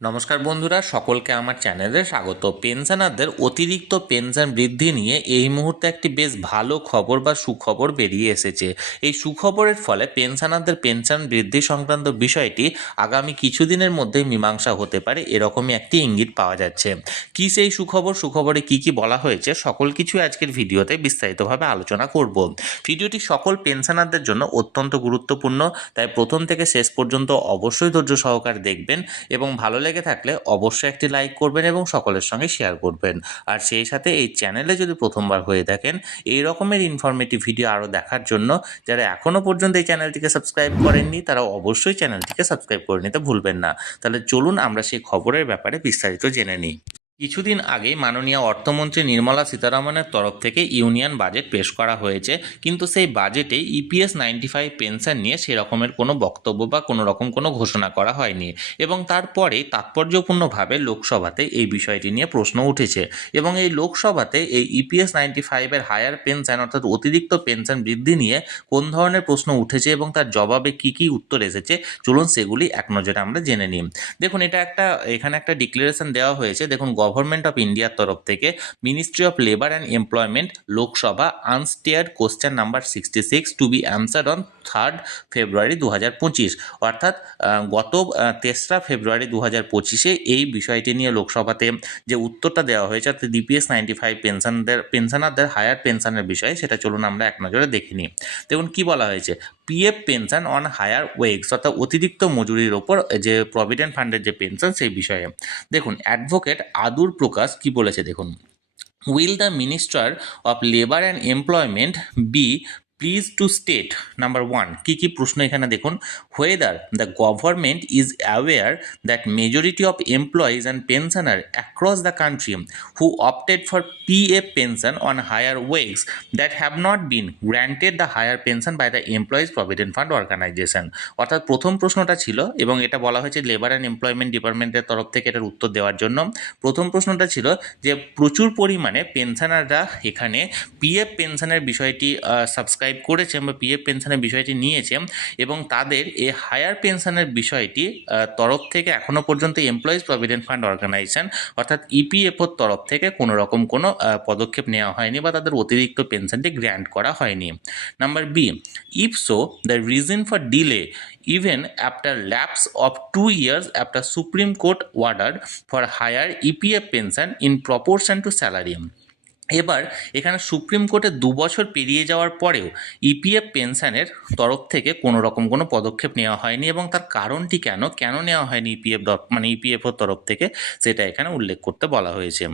নমস্কার বন্ধুরা, সকলকে আমার চ্যানেলে স্বাগত। পেনশনারদের অতিরিক্ত পেনশন বৃদ্ধি নিয়ে এই মুহূর্তে একটি বেশ ভালো খবর বা সুখবর বেরিয়ে এসেছে। এই সুখবরের ফলে পেনশনারদের পেনশন বৃদ্ধি সংক্রান্ত বিষয়টি আগামী কিছুদিনের মধ্যে মীমাংসা হতে পারে, এরকমই একটি ইঙ্গিত পাওয়া যাচ্ছে। কি সেই সুখবর, সুখবরে কি কি বলা হয়েছে, সকল কিছু আজকের ভিডিওতে বিস্তারিতভাবে আলোচনা করব। ভিডিওটি সকল পেনশনারদের জন্য অত্যন্ত গুরুত্বপূর্ণ, তাই প্রথম থেকে শেষ পর্যন্ত অবশ্যই ধৈর্য সহকারে দেখবেন এবং ভালো লেগে থাকলে অবশ্যই একটি লাইক করবেন এবং সকলের সঙ্গে শেয়ার করবেন। আর সেই সাথে এই চ্যানেলে যদি প্রথমবার হয়ে থাকেন, এই রকমের ইনফরমেটিভ ভিডিও আরও দেখার জন্য যারা এখনও পর্যন্ত এই চ্যানেলটিকে সাবস্ক্রাইব করেননি তারা অবশ্যই চ্যানেলটিকে সাবস্ক্রাইব করে নিতে ভুলবেন না। তাহলে চলুন আমরা সেই খবরের ব্যাপারে বিস্তারিত জেনে নিই। কিছুদিন আগে মাননীয় অর্থমন্ত্রী নির্মলা সীতারামনের তরফ থেকে ইউনিয়ন বাজেট পেশ করা হয়েছে, কিন্তু সেই বাজেটে ইপিএস 95 পেনশন নিয়ে সেরকমের কোনো বক্তব্য বা কোনো রকম কোনো ঘোষণা করা হয়নি এবং তারপরে তাৎপর্যপূর্ণভাবে লোকসভাতে এই বিষয়টি নিয়ে প্রশ্ন উঠেছে এবং এই লোকসভাতে এই ইপিএস 95-এর হায়ার পেনশন অর্থাৎ অতিরিক্ত পেনশন বৃদ্ধি নিয়ে কোন ধরনের প্রশ্ন উঠেছে এবং তার জবাবে কি কি উত্তর এসেছে, চলুন সেগুলি এক নজরে আমরা জেনে নিই। দেখুন, এখানে একটা ডিক্লারেশন দেওয়া হয়েছে। দেখুন, গভর্নমেন্ট অফ ইন্ডিয়ার তরফ থেকে ministry of labour and employment, Lok Sabha, unstarred question number 66 to be answered on 3 February 2025, অর্থাৎ গত 3রা ফেব্রুয়ারি 2025-এ এই বিষয়টি নিয়ে লোকসভাতে যে উত্তরটা দেওয়া হয়েছে অর্থাৎ ডিপিএস 95 পেনশনারদের হায়ার পেনশনের বিষয়ে, সেটা চলুন আমরা এক নজরে দেখে নিই। দেখুন কি বলা হয়েছে। পিএফ পেনশন অন হায়ার ওয়েগস অর্থাৎ অতিরিক্ত মজুরির ওপর যে প্রভিডেন্ট ফান্ডের যে পেনশন সেই বিষয়ে দেখুন অ্যাডভোকেট আদুর প্রকাশ কি বলেছে দেখুন। Will the minister of labour and employment be pleased to state, number 1, কি প্রশ্ন এখানে দেখুন, whether the government is aware that majority of employees and pensioner across the country who opted for PF pension on higher wages that have not been granted the higher pension by the employees provident fund organisation. অর্থাৎ প্রথম প্রশ্নটা ছিল এবং এটা বলা হয়েছে labour and employment ডিপার্টমেন্টের তরফ থেকে এটার উত্তর দেওয়ার জন্য। প্রথম প্রশ্নটা ছিল যে প্রচুর পরিমাণে পেনশনাররা এখানে পিএফ পেনশনের বিষয়টি সাবস্ক্রাইব করেছে বা পিএফ পেনশনের বিষয়টি নিয়েছে এবং তাদের এই হায়ার পেনশনের বিষয়টি তরফ থেকে এখনও পর্যন্ত এমপ্লয়িজ প্রভিডেন্ট ফান্ড অর্গানাইজেশন অর্থাৎ ইপিএফওর তরফ থেকে কোনো রকম কোনো পদক্ষেপ নেওয়া হয়নি বা তাদের অতিরিক্ত পেনশনটি গ্র্যান্ট করা হয়নি। Number B, if so the reason for delay even after lapse of 2 years after Supreme Court ordered for higher EPF pension in proportion to salary। এবার এখানে সুপ্রিম কোর্টে 2 বছর পেরিয়ে যাওয়ার পরেও ইপিএফ পেনশনের তরফ থেকে কোনো রকম কোনো পদক্ষেপ নেওয়া হয়নি এবং তার কারণটি কেন নেওয়া হয়নি ইপিএফওর তরফ থেকে সেটা এখানে উল্লেখ করতে বলা হয়েছে।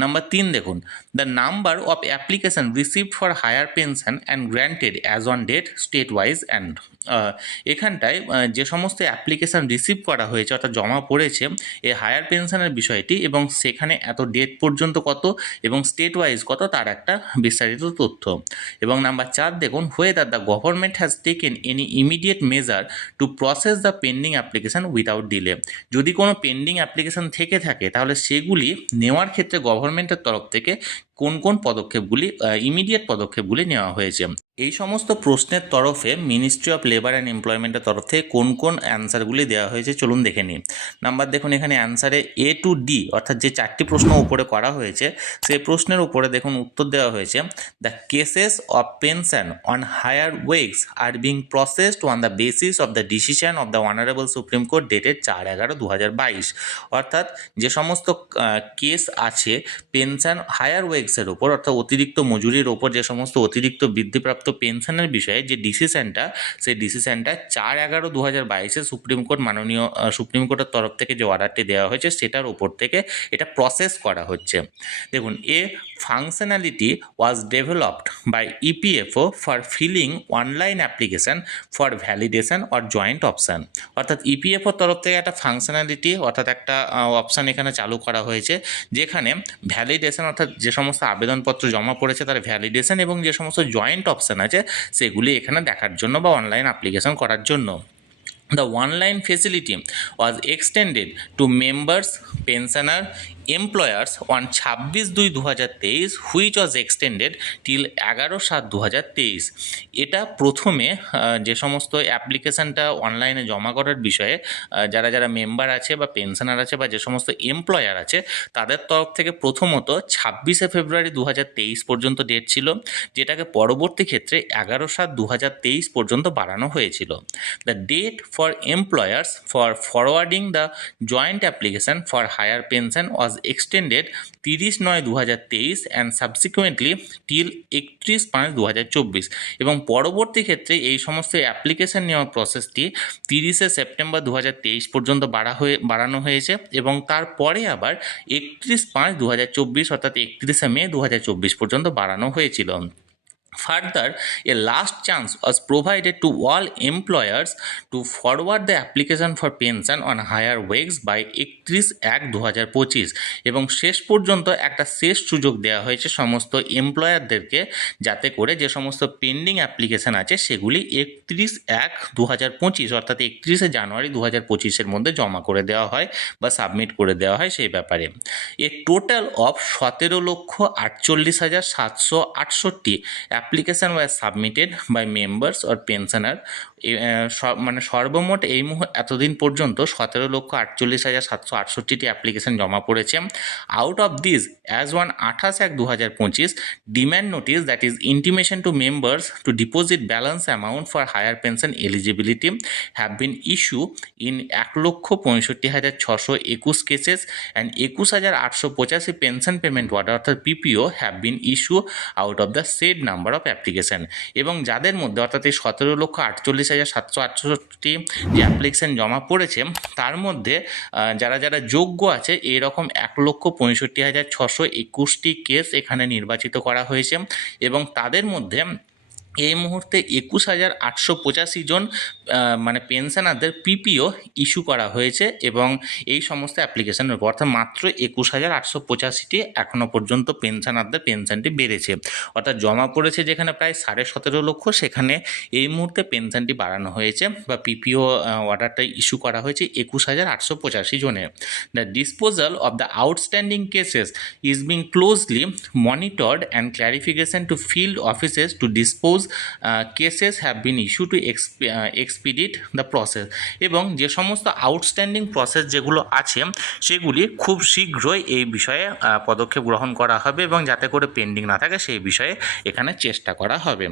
নাম্বার 3 দেখুন, the number of application received for higher pension and granted as on date state wise and, এখানটায় যে সমস্ত অ্যাপ্লিকেশান রিসিভ করা হয়েছে অর্থাৎ জমা পড়েছে এই হায়ার পেনশনের বিষয়টি এবং সেখানে এত ডেট পর্যন্ত কত এবং স্টেট ওয়াইজ কত তার একটা বিস্তারিত তথ্য। এবং নাম্বার 4 দেখুন, whether the government has taken any immediate measure to process the pending application without delay. যদি কোনো পেন্ডিং অ্যাপ্লিকেশান থেকে থাকে তাহলে সেগুলি নেওয়ার ক্ষেত্রে গভর্নমেন্টের তরফ থেকে কোন পদক্ষেপগুলি ইমিডিয়েট পদক্ষেপগুলি নেওয়া হয়েছে। এই সমস্ত প্রশ্নের তরফে মিনিস্ট্রি অফ লেবার অ্যান্ড এমপ্লয়মেন্টের তরফ থেকে কোন অ্যান্সারগুলি দেওয়া হয়েছে চলুন দেখে নিই। নাম্বার দেখুন, এখানে অ্যান্সারে এ টু ডি অর্থাৎ যে 4টি প্রশ্ন উপরে করা হয়েছে সেই প্রশ্নের উপরে দেখুন উত্তর দেওয়া হয়েছে, the cases of pension on higher wages are being processed on the basis of the decision of the honourable supreme court dated 4/11/2022। অর্থাৎ যে সমস্ত কেস আছে পেনশন হায়ার ওয়েগসের ওপর অর্থাৎ অতিরিক্ত মজুরির ওপর যে সমস্ত অতিরিক্ত বৃদ্ধিপ্রাপ্ত পেনশনের বিষয়ে যে ডিসিশনটা সেই ডিসিশনটা 4/11/2022 মাননীয় সুপ্রিম কোর্টের তরফ থেকে যে অর্ডারটি দেওয়া হয়েছে সেটার উপর থেকে এটা প্রসেস করা হচ্ছে। দেখুন, a functionality was developed by EPFO for filing online application for validation or joint option. অর্থাৎ ইপিএফওর তরফ থেকে একটা ফাংশনালিটি অর্থাৎ একটা অপশান এখানে চালু করা হয়েছে যেখানে ভ্যালিডেশন অর্থাৎ যে সমস্ত আবেদনপত্র জমা পড়েছে তার ভ্যালিডেশন এবং যে সমস্ত জয়েন্ট অপশান আছে সেগুলি এখানে দেখার জন্য বা অনলাইন অ্যাপ্লিকেশন করার জন্য। The online facility was extended to members, pensioner, employers on 26/2/2023 which was extended till 11/7/2023। এটা প্রথমে যে সমস্ত অ্যাপ্লিকেশনটা অনলাইনে জমা করার বিষয়ে যারা যারা মেম্বার আছে বা পেনশনার আছে বা যে সমস্ত এমপ্লয়ার আছে তাদের তরফ থেকে প্রথমত 26 ফেব্রুয়ারি 2023 পর্যন্ত ডেট ছিল, যেটাকে পরবর্তী ক্ষেত্রে 11/7/2023 পর্যন্ত বাড়ানো হয়েছিল। The date for employers for forwarding the joint application for higher pension was extended 30/9/2023 and subsequently till 31/5/2024 এবং পরবর্তী ক্ষেত্রে এই সমস্ত অ্যাপ্লিকেশন নেওয়ার প্রসেসটি 30 সেপ্টেম্বর 2023 পর্যন্ত বাড়ানো হয়েছে এবং তারপরে আবার 31/5/2024 অর্থাৎ 31 মে 2024 পর্যন্ত বাড়ানো হয়েছিল। Further, a last chance was provided to all employers to forward the application for pension on higher wage by 31/1/2025 এবং শেষ পর্যন্ত একটা শেষ সুযোগ দেওয়া হয়েছে সমস্ত এমপ্লয়ারদেরকে, যাতে করে যে সমস্ত পেন্ডিং অ্যাপ্লিকেশন আছে সেগুলি 31/1/2025 অর্থাৎ 31 জানুয়ারি 2025-এর মধ্যে জমা করে দেওয়া হয় বা সাবমিট করে দেওয়া হয় সেই ব্যাপারে। এ total of 17,48,768 application were submitted by members or pensioner মানে সর্বমোট এই এতদিন পর্যন্ত 17,48,768টি অ্যাপ্লিকেশন জমা পড়েছে। Out of this as one 28/1/2025 demand notice that is intimation to members to deposit balance amount for higher pension eligibility have been issue in 1,65,621 cases and 21,885 pension payment order অর্থাৎ PPO have been issue out of the said number of application. এবং যাদের মধ্যে অর্থাৎ এই 17,48,768 যে application জমা পড়েছে তার মধ্যে যারা যারা যোগ্য আছে এরকম 1,65,621টি কেস এখানে নির্বাচিত করা হয়েছে এবং তাদের মধ্যে এই মুহূর্তে 21,885 জন মানে পেনশনারদের পিপিও ইস্যু করা হয়েছে এবং এই সমস্ত অ্যাপ্লিকেশনের উপর অর্থাৎ মাত্র 21,885টি এখনও পর্যন্ত পেনশনারদের পেনশনটি বেড়েছে, অর্থাৎ জমা পড়েছে যেখানে প্রায় 17.5 লক্ষ, সেখানে এই মুহূর্তে পেনশনটি বাড়ানো হয়েছে বা পিপিও অর্ডারটা ইস্যু করা হয়েছে 21,885 জনের। The disposal of the outstanding cases is being closely monitored and clarification to field offices to dispose cases have been issue to expedite the process এবং যে সমস্ত আউটস্ট্যান্ডিং প্রসেস যেগুলো আছে সেগুলি খুব শীঘ্রই এই বিষয়ে পদক্ষেপ গ্রহণ করা হবে এবং যাতে করে পেন্ডিং না থাকে সেই বিষয়ে এখানে চেষ্টা করা হবে।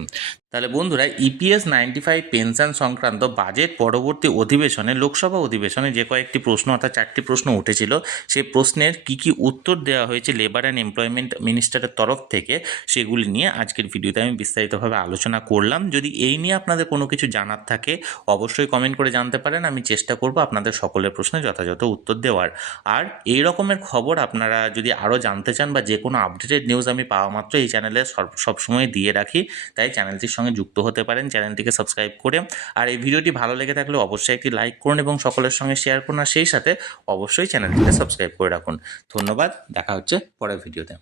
তাহলে বন্ধুরা, ইপিএস 95 পেনশন সংক্রান্ত বাজেট পরবর্তী অধিবেশনে লোকসভা অধিবেশনে যে কয়েকটি প্রশ্ন অর্থাৎ 4টি প্রশ্ন উঠেছিল সেই প্রশ্নের কী উত্তর দেওয়া হয়েছে লেবার অ্যান্ড এমপ্লয়মেন্ট মিনিস্টারের তরফ থেকে সেগুলি নিয়ে আজকের ভিডিওতে আমি বিস্তারিতভাবে আলোচনা করলাম। যদি এই নিয়ে আপনাদের কোনো কিছু জানার থাকে অবশ্যই কমেন্ট করে জানতে পারেন, আমি চেষ্টা করব আপনাদের সকলের প্রশ্নের যথাযথ উত্তর দেওয়ার। আর এই রকমের খবর আপনারা যদি আরও জানতে চান বা যে কোনো আপডেটেড নিউজ আমি পাওয়া মাত্র এই চ্যানেলে সবসময় দিয়ে রাখি, তাই চ্যানেলটির সঙ্গে যুক্ত হতে পারেন চ্যানেলটিকে সাবস্ক্রাইব করে। আর এই ভিডিওটি ভালো লেগে থাকলে অবশ্যই একটি লাইক করুন এবং সকলের সঙ্গে শেয়ার করুন, আর সেই সাথে অবশ্যই চ্যানেলটিকে সাবস্ক্রাইব করে রাখুন। ধন্যবাদ, দেখা হচ্ছে পরের ভিডিওতে।